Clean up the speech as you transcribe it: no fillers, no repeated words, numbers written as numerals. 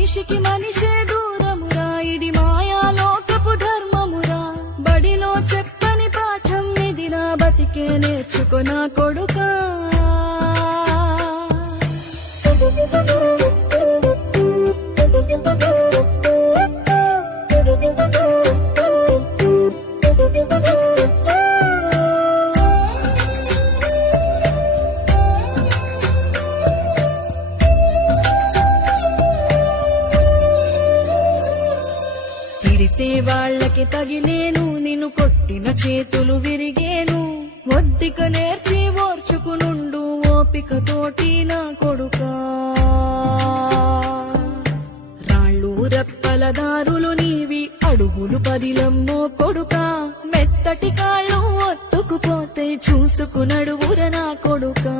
మనిషికి మనిషే దూరమురా, ఇది మాయాలోకపు ధర్మమురా. బడిలో చెప్పని పాఠం నిదిరా, బతికే నేర్చుకొనా కొడుకా. తిడితే వాళ్ళకి తగిలేను, నిన్ను కొట్టిన చేతులు విరిగేను. ఒద్దిక నేర్చి ఓర్చుకునుండు ఓపికతోటి నా కొడుకా. రాళ్ళు రెప్పల దారులు నీవి, అడుగులు పదిలమ్మో కొడుకా. మెత్తటి కాళ్ళు ఒత్తుకుపోతే చూసుకునడువుర నా కొడుకా.